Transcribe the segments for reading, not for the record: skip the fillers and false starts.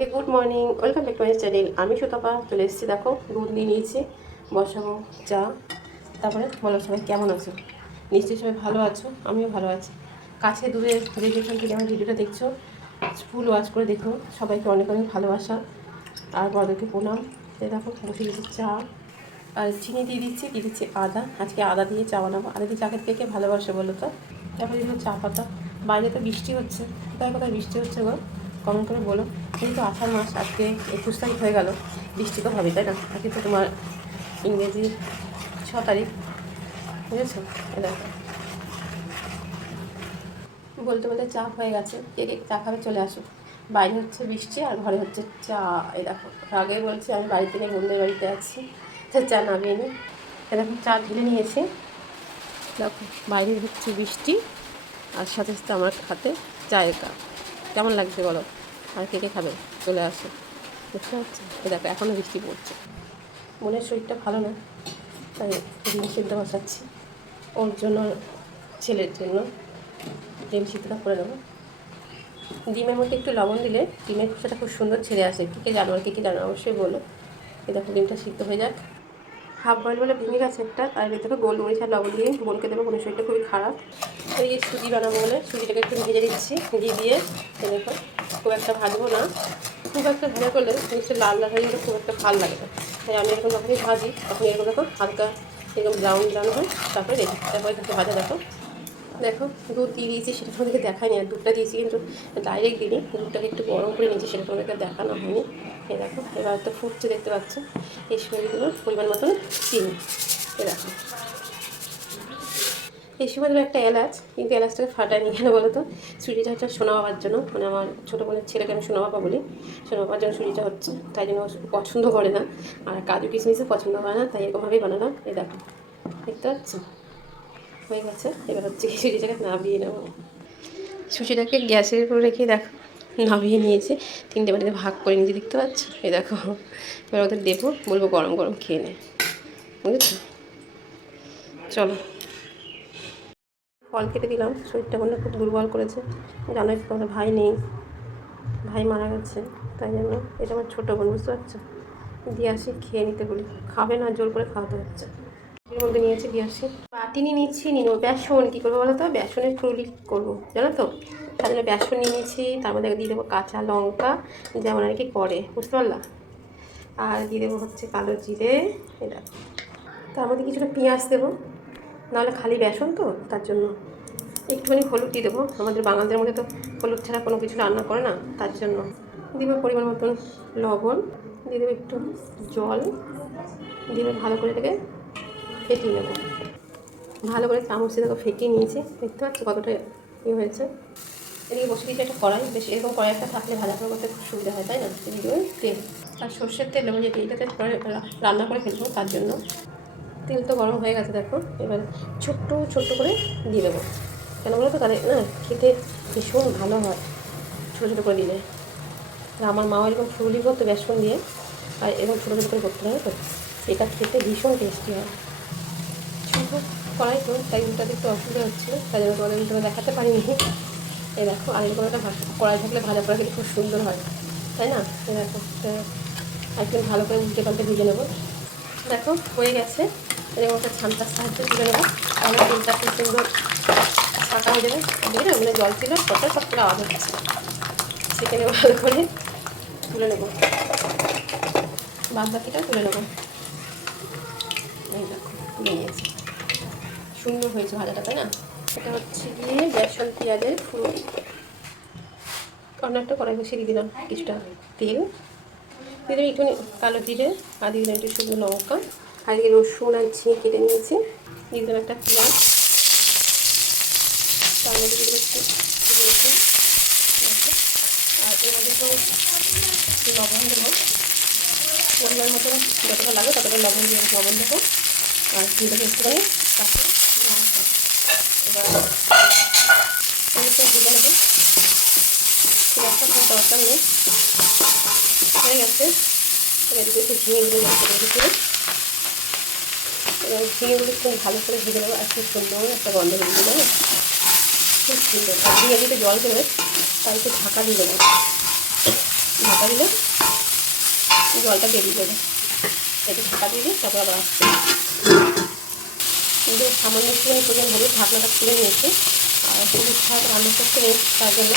সবাইকে good morning, welcome back to my channel. আমি সুতপা চলে এসেছি। দেখো দুধ নিয়ে নিয়েছি, বসাবো চা। তারপরে বলো সবাই কেমন আছো? নিশ্চয়ই সবাই ভালো আছো, আমিও ভালো আছি। কাছে দূরে যে যেখান থেকে আমার ভিডিওটা দেখছো ফুল ওয়াচ করে দেখো। সবাইকে অনেক অনেক ভালোবাসা আর বড়দেরকে প্রণাম। দেখো বসে দিচ্ছি চা আর চিনি দিয়ে দিচ্ছি আদা। আজকে আদা দিয়ে চা বানাবো। আদা দিয়ে চা খেতে কে ভালোবাসে বলো তো? তারপরে দিল চা পাতা। বাইরে তো বৃষ্টি হচ্ছে, কোথায় কোথায় বৃষ্টি হচ্ছে গো কমেন্ট করে বলো। কিন্তু আষাঢ় মাস, আজকে 21 তারিখ হয়ে গেল, বৃষ্টি তো হবে তাই না? আজকে তো তোমার ইংরেজি 6 তারিখ, বুঝেছো? এটা বলতে বলতে চা হয়ে গেছে। কে কে চা খাবে চলে আসো। বাইরে হচ্ছে বৃষ্টি আর ঘরে হচ্ছে চা। এই দেখো আগে বলছি আমি বাড়িতে নেই, বন্ধুদের বাড়িতে আছি, তো চা নামিয়ে নিই। এরকম চা ঢেলে নিয়েছি। দেখো বাইরে হচ্ছে বৃষ্টি আর সাথে সাথে আমার হাতে চায়ের কাপ। কেমন লাগছে বলো? আর কে কে খাবে চলে আসো। বুঝতে পারছি এ দেখো এখনও বৃষ্টি পড়ছে। মনের শরীরটা ভালো না, তাই ডিম সিদ্ধ বসাচ্ছি ওর জন্য, ছেলের জন্য। ডিম সিদ্ধটা করে নেবো। ডিমের মধ্যে একটু লবণ দিলে ডিমের খোসাটা খুব সুন্দর ছেড়ে আসে। কী কে জানো আর কী জানো অবশ্যই বলো। এই দেখো ডিমটা সিদ্ধ হয়ে যাক। হাফ বয়েল বলে ভেঙে গেছে একটা, তার ভেতরে গোলমরিচ আর লবণ দিয়ে বোনকে দেবো। বোনের শরীরটা খুবই খারাপ। এই যে সুজি বানাবো বলে সুজিটাকে একটু ভেজে দিচ্ছি ঘি দিয়ে। দেখো খুব একটা ভাজবো না, খুব একটা ভাজা করলে জিনিসটা লাল লাল হয়ে গেলে খুব একটা ভালো লাগে না। তাই আমি এরকম যখনই ভাজি তখন এরকম দেখো হালকা এরকম ব্রাউন ব্রাউন হয়, তারপরে রেখে তারপরে একটু ভাজা। দেখো দেখো দুধ দিয়ে দিয়েছি, সেটা তোমাদেরকে দেখায়নি। আর দুধটা দিয়েছি কিন্তু ডাইরেক্ট দিইনি, দুধটাকে একটু গরম করে নিয়েছি, সেটা তোমাদেরকে দেখানো হয়নি। এই দেখো এবার তো ফুটছে দেখতে পাচ্ছ। এই সময় দিল পরিমাণ মতন চিনি। এ দেখো এই সময় দিল একটা এলাচ, কিন্তু এলাচটাকে ফাটায়নি কেন বলো তো? সুজিটা হচ্ছে সোনা বাবার জন্য, মানে আমার ছোটো বোনের ছেলেকে আমি সোনা বাবা বলি। সোনা বাবার জন্য সুজিটা হচ্ছে, তাই জন্য পছন্দ করে না। আর কাজু কিশমিশও পছন্দ করে না, তাই এরকমভাবেই বানালাম। এই দেখো দেখতে পাচ্ছ হয়ে গেছে। এবার হচ্ছে সুজিটাকে নামিয়ে নেবো। সুজিটাকে গ্যাসের উপর রেখে দেখো নামিয়ে নিয়েছে। 3টে বাটিতে ভাগ করে নিয়েছি, দেখতে পাচ্ছ? এই দেখো এবার ওদের দেবো, বলবো গরম গরম খেয়ে নে, বুঝেছো? চলো ফল কেটে দিলাম। শরীরটা মনে খুব দুর্বল করেছে, জানোই তো তোমাদের ভাই নেই, ভাই মারা গেছে। তাই জন্য এটা আমার ছোটো বোন, বুঝতে পারছো? দিয়ে আসি খেয়ে নিতে বলি, খাবে না, জোর করে খাওয়াতে হচ্ছে। এর মধ্যে নিয়েছি দিয়ে আসি। বাটি নিয়ে নিচ্ছি, নিনো বেসন। কী করবো বলো তো? বেসনের ফুলি করবো, জানো তো? তার জন্য বেসন নিয়ে নিয়েছি, তার মধ্যে দিয়ে দেবো কাঁচা লঙ্কা, যেমন আর কি করে, বুঝতে পারলাম। আর দিয়ে দেবো হচ্ছে কালো জিরে। এটা তার মধ্যে কিছুটা পেঁয়াজ দেবো, নাহলে খালি বেসন তো, তার জন্য একটুখানি হলুদ দিয়ে দেবো। আমাদের বাঙালিদের মধ্যে তো হলুদ ছাড়া কোনো কিছু রান্না করে না, তার জন্য দেবো পরিমাণ মতন লবণ, দিয়ে দেবো একটু জল, দিয়ে ভালো করে এটাকে ফেটিয়ে নেবো। ভালো করে চামচ দিয়ে ফেটিয়ে নিয়েছি, দেখতে পাচ্ছি কতটা ইয়ে হয়েছে। এদিকে বসে দিয়েছি একটা কড়াই, বেশ এরকম কড়াই একটা থাকলে ভাজা করে করতে খুব সুবিধা হয়, তাই না? এদিকে তেল আর সর্ষের তেল এবং যে তেলটাতে করে রান্না করে ফেলবো, তার জন্য তেল তো গরম হয়ে গেছে। দেখো এবার ছোট্ট ছোট্ট করে দিয়ে দেবো। কেন বলো তো? তাহলে না খেতে ভীষণ ভালো হয় ছোটো ছোটো করে দিলে। আর আমার মাও এরকম ফুলি করতো বেসন দিয়ে, আর এরকম ছোটো ছোটো করে করতে হবে, তো এটা খেতে ভীষণ টেস্টি হয়। ছোটো কড়াই তো, তাই উল্টাতে একটু অসুবিধা হচ্ছিলো, তাই জন্য তোমাদের উল্টো দেখাতে পারিনি। এই দেখো আর এরকম একটা কড়াই থাকলে ভাজা করা কিন্তু খুব সুন্দর হয়, তাই না? এই দেখো একদম ভালো করে উল্টে পাল্টে ভেজে নেবো। দেখো হয়ে গেছে। এরকম একটা ছানটার সাহায্যে তুলে নেবো, তাহলে তেলটা খুব সুন্দর ছাঁকা হয়ে যাবে। দেখে ওগুলো জল ছিল কত সব করে আওয়াজ হচ্ছে, সেখানে ভালো করে তুলে নেবো, বাদ বাকিটা তুলে নেবো। এই দেখো তুলে নিয়েছি, সুন্দর হয়েছে ভাজাটা, তাই না? এটা হচ্ছে গিয়ে বেসন পেঁয়াজের ফুল। অন্য একটা কড়াই বসিয়ে দিয়ে দিলাম কিছুটা তেল, দিয়ে দিলাম একটু কালো জিরে, আর দিয়ে দিলাম একটু শুকনো লঙ্কা, আর দিয়ে রসুন আর ঝিঙে কেটে নিয়েছি, দিয়ে দিলাম একটা পেঁয়াজ, তার মধ্যে দিয়ে দিলাম একটু রসুন, আর এর মধ্যে তো লবণ দেবো পরিমাণ মতন, যতটা লাগে ততটা লবণ দিয়ে লবণ দেবো। আর চিনিটাকে একটুখানি তারপরে এবার একটু ভেজে নেবো, খুব একটা কোনো দরকার নেই। হয়ে গেছে। এবার এদিকে একটু ঝিঙেগুলো দিতে, এবার ঝিঙেগুলো একটু ভালো করে ভেজে নেবো। আর খুব সুন্দর একটা গন্ধ বেরিয়ে দেবো, খুব সুন্দর। আর ঝিঙে দিতে জল দেবে, তার একটু ঢাকা দিয়ে দেবো। ঢাকা দিলে জলটা বেরিয়ে যাবে। একটু ঢাকা দিয়ে দিই, তারপর আবার আসছে। কিন্তু সামান্য একটুখানি পরিমাণ হলুদ, ঢাকনাটা খুলে নিয়েছি। আর হলুদ ছাড়া রান্না করতে নেই, তার জন্য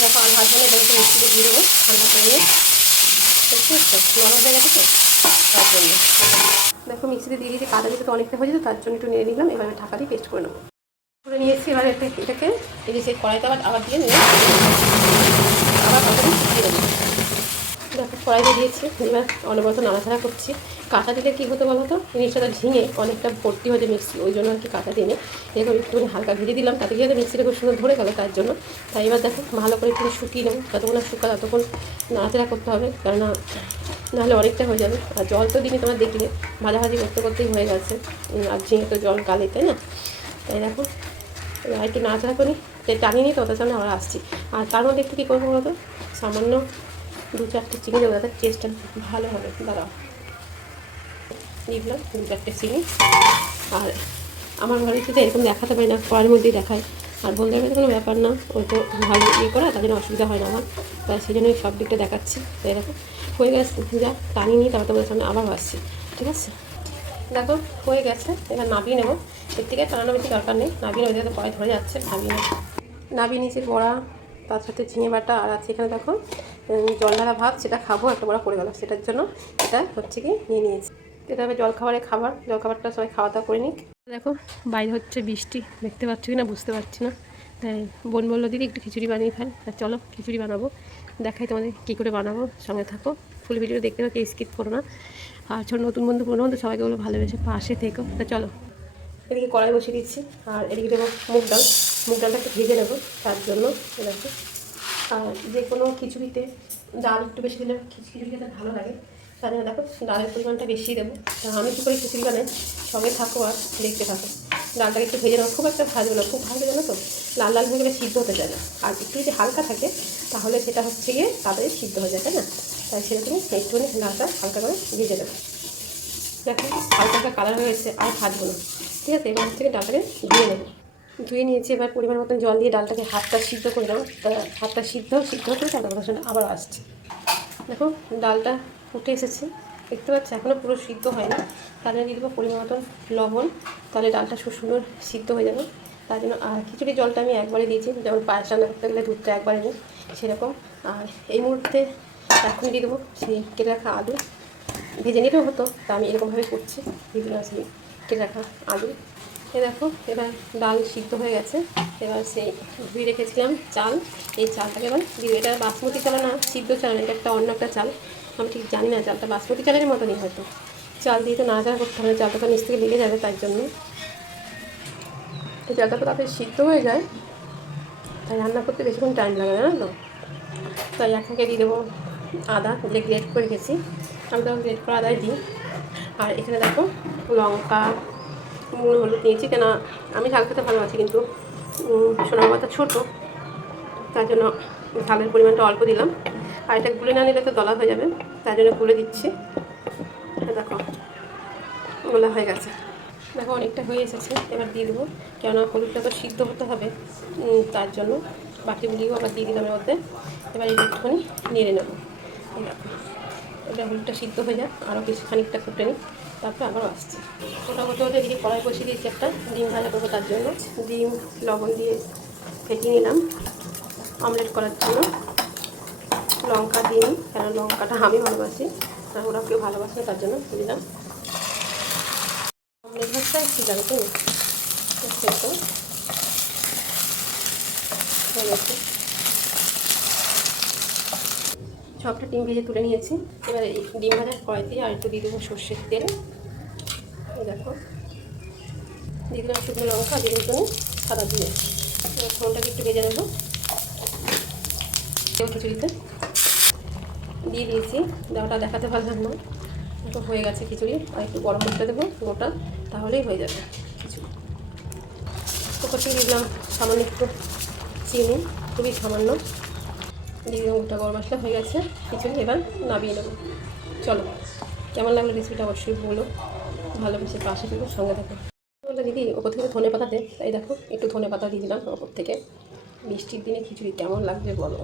দেখো আর ভাজবো না, এটা একটু মিষ্টিতে দিয়ে দেবো ঠান্ডা করে নিয়ে। দেখতে হচ্ছে নরম হয়ে গেছে তো, তার জন্য দেখো মিক্সিতে দিয়ে দিয়েছি। কাদা দিতে তো অনেকটা হয়ে যেত, তার জন্য একটু নিয়ে নিলাম। এবার ঢাকা দিয়ে পেস্ট করে নেবো। করে নিয়েছি। এবার এটাকে এই যে সেই কড়াইতে আবার দিয়ে নিয়ে আবার দিয়ে দেবো। দেখো কড়াইতে দিয়েছি, এবার অনবরত নাড়াচাড়া করছি। কাঁটা দিলে কী হতো বলো তো, জিনিসটা তো ঝিঙে অনেকটা ভর্তি হয়ে মিক্সি, ওই জন্য আর কি কাঁটা দিয়ে এরকম একটুখানি হালকা ভেজে দিলাম, তাতে গিয়ে মিক্সিটা খুব সুন্দর ধরে গেলো, তার জন্য। তাই এবার দেখো ভালো করে একটু শুকিয়ে নেবো, যতক্ষণ শুকা ততক্ষণ নাড়াচাড়া করতে হবে, কেননা নাহলে অনেকটা হয়ে যাবে। আর জল তো দিনই তোমার দেখলে ভাজাভাজি করতে করতেই হয়ে গেছে, আর ঝিঙে তো জল গালে, তাই না? তাই দেখো আর একটু নাড়াচাড়া করি, টানিয়ে নিই, তো ওটার সামনে আবার আসছি। আর তার মধ্যে একটু কী করবো বলতো, সামান্য 2-4টে চিনি দেবো, যাতে টেস্টটা ভালো হবে। দাঁড়াও, দিয়ে দিলাম 2-4টে চিনি। আর আমার বাড়িতে তো এরকম দেখাতে পারি না, কড়াইয়ের মধ্যেই দেখায়। আর বন্ধুদের বাড়িতে কোনো ব্যাপার না, ওই তো ভালো করা, তার জন্য অসুবিধা হয় না আমার, তাই সেই জন্য সব দিকটা দেখাচ্ছি। তাই দেখো হয়ে গেছে, যা টানিয়ে নিই, তারপর তোমাদের সামনে আবার আসছি, ঠিক আছে? দেখো হয়ে গেছে, এবার নাবিয়ে নেবো। এর থেকে টানানো বেশি দরকার নেই, নাবিয়ে নেবো, যাতে কড়াই ধরে যাচ্ছে। নাবিয়ে নিচে বড়া, তার সাথে ঝিঙে বাটা, আর আছে এখানে দেখো জল ঢালা ভাত, সেটা খাবো, একটা বড়া পড়ে গেল, সেটার জন্য এটা হচ্ছে কি নিয়ে নিয়েছি। এটা হবে জলখাবারটা সবাই খাওয়া দাওয়া করে নিক। দেখো বাইরে হচ্ছে বৃষ্টি, দেখতে পাচ্ছ কি না বুঝতে পারছি না। তাই বোন বললো দিদি একটু খিচুড়ি বানিয়ে ফেল, আর চলো খিচুড়ি বানাবো, দেখাই তোমাদের কী করে বানাবো, সঙ্গে থাকো, ফুল ভিডিও দেখতে হবে, স্কিপ করো না। আর ছোটো নতুন বন্ধু পুরনো বন্ধু সবাইকে বলো ভালোবেসে পাশে থেকো। তা চলো, এদিকে কড়াই বসিয়ে দিচ্ছি, আর এদিকে দেবো মুগ ডালটা একটু ভেজে নেবো, তার জন্য দেখো। আর যে কোনো খিচুড়িতে ডাল একটু বেশি দিলে খিচুড়ি খেতে ভালো লাগে, তার জন্য দেখো ডালের পরিমাণটা বেশি দেবো। আমি কী করে খিচুড়ি বানাই, সঙ্গে থাকো আর দেখতে থাকো। ডালটাকে একটু ভেজে নেবো, খুব একটা ভাজবো না, খুব ভাজবে জানো তো, লাল লাল হয়ে গেলে সিদ্ধ হতে যায় না। আর একটু যদি হালকা থাকে তাহলে সেটা হচ্ছে গিয়ে তাড়াতাড়ি সিদ্ধ হয়ে যায়, তাই না? তাই সেরকমই একটুখানি ডালটা হালকা করে ভেজে দেবো। দেখো হালকা হালকা কালার হয়ে গেছে, আর ভাজবো না, ঠিক আছে? এবার থেকে ডালটাকে ধুয়ে নেবো। ধুয়ে নিয়েছি, এবার পরিমাণ মতন জল দিয়ে ডালটাকে হাতটা সিদ্ধ করে দাও। হাতটা সিদ্ধ করে তারপর আবার আসছে। দেখো ডালটা ফুটে এসেছে, দেখতে পাচ্ছি এখনও পুরো সিদ্ধ হয় না, তাহলে দিয়ে দেবো পরিমাণ মতন লবণ, তাহলে ডালটা খুব সুন্দর সিদ্ধ হয়ে যাবে। তার জন্য আর খিচুড়ি জলটা আমি একবারে দিয়েছি, যেমন পায়েস রান্না করতে গেলে দুধটা একবারে নিই সেরকম। আর এই মুহূর্তে এখন দিয়ে দেবো সেই কেটে রাখা আলু, ভেজে নিলেও হতো, তা আমি এরকমভাবে করছি, দিয়ে দিলাম সেই কেটে রাখা আলু। এ দেখো এবার ডাল সিদ্ধ হয়ে গেছে, এবার সেই ধুয়ে রেখেছিলাম চাল, এই চালটাকে এবার দিয়ে, এটা বাসমতি চাল না সিদ্ধ চাল না, এটা একটা অন্য একটা চাল, আমি ঠিক জানি না, চালটা বাসমতি চালের মতনই হয়তো। চাল দিয়ে তো নাড়াচাড়া করতে হবে, চালটা তো নিচ থেকে লেগে যাবে, তাই জন্য এই চালটা তো তাড়াতাড়ি সিদ্ধ হয়ে যায়, তাই রান্না করতে বেশিক্ষণ টাইম লাগে না, জানো তো। তাই একে দিয়ে দেবো আদা, যে গ্রেট করে রেখেছি, আমি তো গ্রেট করে আদাই দিই। আর এখানে দেখো লঙ্কা, নুন, হলুদ নিয়েছি, কেন আমি ঝাল খেতে ভালোবাসি, কিন্তু সোনার মাথা ছোটো, তার জন্য ঝালের পরিমাণটা অল্প দিলাম। আর এটা গুলে না নিলে তো দলা হয়ে যাবে, তার জন্য গুলে দিচ্ছি। দেখো গোলা হয়ে গেছে, দেখো অনেকটা হয়ে এসেছে। এবার দিয়ে দেবো, কেননা হলুদটা তো সিদ্ধ হতে হবে, তার জন্য বাকি গুলিও আবার দিয়ে দিলাম এর মধ্যে। এবার এই একটুখানি নেড়ে নেবো, দেখো এটা হলুদটা সিদ্ধ হয়ে যায়, আরও বেশি খানিকটা ফুটে নিই, তারপরে আবারও আসছে। ওটা হতে হতে এদিকে কড়াই বসিয়ে দিয়েছি একটা, ডিম ভাজা করবো, তার জন্য ডিম লবণ দিয়ে ফেটিয়ে নিলাম অমলেট করার জন্য। লঙ্কা দিই, কারণ লঙ্কাটা আমি ভালোবাসি, আর ওরা কেউ ভালোবাসে, তার জন্য দিলাম। অমলেট ভাজটা একটু যাবে তো সেরকম হয়ে গেছে। সবটা ডিম ভেজে তুলে নিয়েছি, এবার এই ডিম ভাজার কড়াইতে আর একটু দিয়ে দেবো সর্ষের তেল। দেখো দিয়ে দিলাম শুকনো লঙ্কা, দিয়ে দেবো সাদা দিয়ে, ফোনটাকে একটু ভেজে নেবো। খিচুড়িতে দিয়ে দিয়েছি, দেওয়াটা দেখাতে পারলাম না, তো হয়ে গেছে খিচুড়ি। আর একটু গরম করতে দেবো গোটা, তাহলেই হয়ে যাবে খিচুড়ি। ওপর থেকে দিলাম সামান্য একটু চিনি, খুবই সামান্য, দিয়ে দিলাম গোটা গরম মশলা। হয়ে গেছে খিচুড়ি, এবার নামিয়ে নেবো। চলো, কেমন লাগলো রেসিপিটা অবশ্যই বলো, ভালোবেসে পাশে থেকে সঙ্গে থাকো। বললো দিদি ওপর থেকে ধনে পাতা দে, তাই দেখো একটু ধনে পাতা দিয়ে দিলাম ওপর থেকে। বৃষ্টির দিনে খিচুড়ি কেমন লাগবে বলো।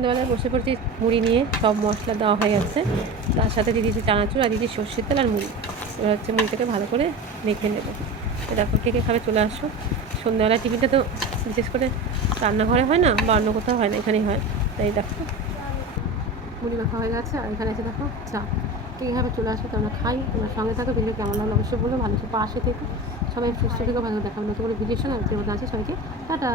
সন্ধ্যাবেলায় বসে পড়ছি মুড়ি নিয়ে, সব মশলা দেওয়া হয়ে গেছে, তার সাথে দিয়ে দিয়েছি চানাচুর আর দিয়েছি সর্ষের তেল আর মুড়ি। এবার হচ্ছে মুড়িটাকে ভালো করে মেখে নেবো। দেখো কে কে খাবে চলে আসো। সন্ধ্যাবেলায় টিফিনটা তো বিশেষ করে রান্নাঘরে হয় না বা অন্য কোথাও হয় না, এখানেই হয়। তাই দেখো মুড়ি মাখা হয়ে গেছে আর এখানে আছে দেখো চা। কে কীভাবে চলে আসো, তোমরা খাই, তোমার সঙ্গে থাকো। ভিডিও কেমন লাগলো অবশ্যই বলো, ভালো পাশে থেকে সবাই সুস্থ থেকে ভালো দেখাবো নতুন করে ভিডিও সঙ্গে আছে সবাইকে টাটা।